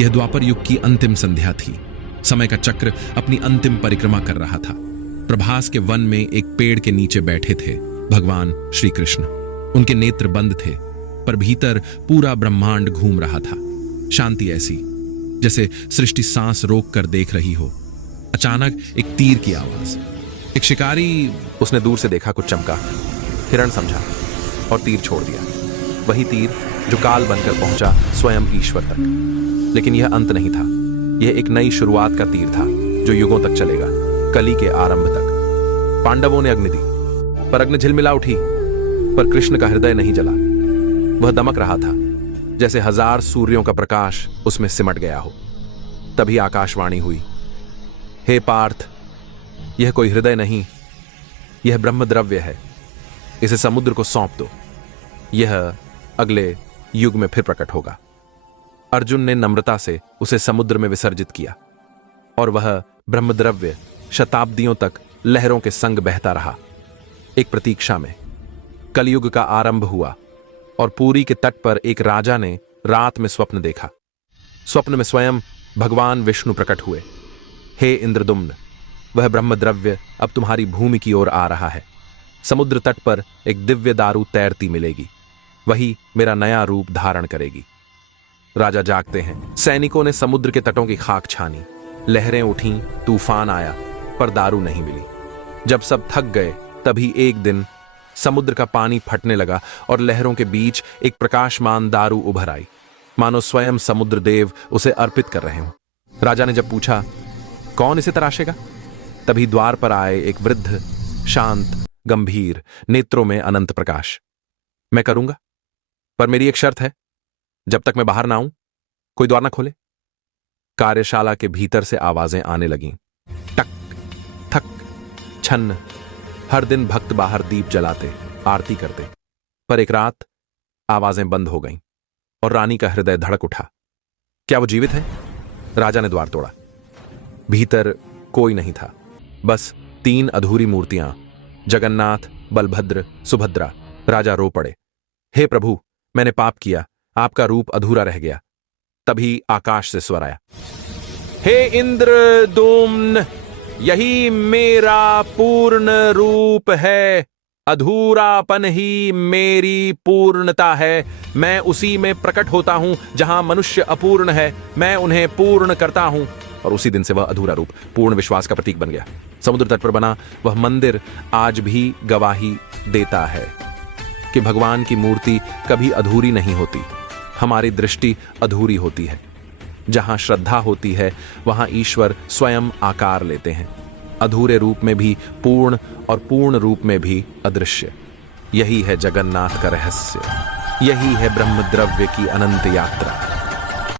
यह द्वापर युग की अंतिम संध्या थी। समय का चक्र अपनी अंतिम परिक्रमा कर रहा था। प्रभास के वन में एक पेड़ के नीचे बैठे थे भगवान श्री कृष्ण। उनके नेत्र बंद थे, पर भीतर पूरा ब्रह्मांड घूम रहा था। शांति ऐसी जैसे सृष्टि सांस रोक कर देख रही हो। अचानक एक तीर की आवाज। एक शिकारी, उसने दूर से देखा, कुछ चमका, हिरण समझा और तीर छोड़ दिया। वही तीर जो काल बनकर पहुंचा स्वयं ईश्वर तक। लेकिन यह अंत नहीं था, यह एक नई शुरुआत का तीर था जो युगों तक चलेगा, कली के आरंभ तक। पांडवों ने अग्नि दी, पर अग्नि झिलमिला उठी, पर कृष्ण का हृदय नहीं जला। वह दमक रहा था जैसे 1000 सूर्यों का प्रकाश उसमें सिमट गया हो। तभी आकाशवाणी हुई, हे पार्थ, यह कोई हृदय नहीं, यह ब्रह्म द्रव्य है। इसे समुद्र को सौंप दो, यह अगले युग में फिर प्रकट होगा। अर्जुन ने नम्रता से उसे समुद्र में विसर्जित किया और वह ब्रह्मद्रव्य शताब्दियों तक लहरों के संग बहता रहा। एक प्रतीक्षा में कलयुग का आरंभ हुआ और पुरी के तट पर एक राजा ने रात में स्वप्न देखा। स्वप्न में स्वयं भगवान विष्णु प्रकट हुए। हे इंद्रदुम्न, वह ब्रह्मद्रव्य अब तुम्हारी भूमि की ओर आ रहा है। समुद्र तट पर एक दिव्य दारू तैरती मिलेगी, वही मेरा नया रूप धारण करेगी। राजा जागते हैं। सैनिकों ने समुद्र के तटों की खाक छानी, लहरें उठीं, तूफान आया, पर दारू नहीं मिली। जब सब थक गए, तभी एक दिन समुद्र का पानी फटने लगा और लहरों के बीच एक प्रकाशमान दारू उभर आई, मानो स्वयं समुद्र देव उसे अर्पित कर रहे हों। राजा ने जब पूछा, कौन इसे तराशेगा, तभी द्वार पर आए एक वृद्ध, शांत, गंभीर, नेत्रों में अनंत प्रकाश। मैं करूंगा, पर मेरी एक शर्त है, जब तक मैं बाहर ना आऊं, कोई द्वार ना खोले। कार्यशाला के भीतर से आवाजें आने लगीं, टक थक छन्न। हर दिन भक्त बाहर दीप जलाते, आरती करते। पर एक रात आवाजें बंद हो गईं और रानी का हृदय धड़क उठा। क्या वो जीवित है? राजा ने द्वार तोड़ा। भीतर कोई नहीं था, बस 3 अधूरी मूर्तियां, जगन्नाथ, बलभद्र, सुभद्रा। राजा रो पड़े, हे प्रभु, मैंने पाप किया, आपका रूप अधूरा रह गया। तभी आकाश से स्वर आया, हे इंद्रदुम्न, यही मेरा पूर्ण रूप है। अधूरापन ही मेरी पूर्णता है। मैं उसी में प्रकट होता हूं जहां मनुष्य अपूर्ण है, मैं उन्हें पूर्ण करता हूं। और उसी दिन से वह अधूरा रूप पूर्ण विश्वास का प्रतीक बन गया। समुद्र तट पर बना वह मंदिर आज भी गवाही देता है कि भगवान की मूर्ति कभी अधूरी नहीं होती। हमारी दृष्टि अधूरी होती है। जहां श्रद्धा होती है, वहां ईश्वर स्वयं आकार लेते हैं, अधूरे रूप में भी पूर्ण और पूर्ण रूप में भी अदृश्य। यही है जगन्नाथ का रहस्य, यही है ब्रह्मद्रव्य की अनंत यात्रा।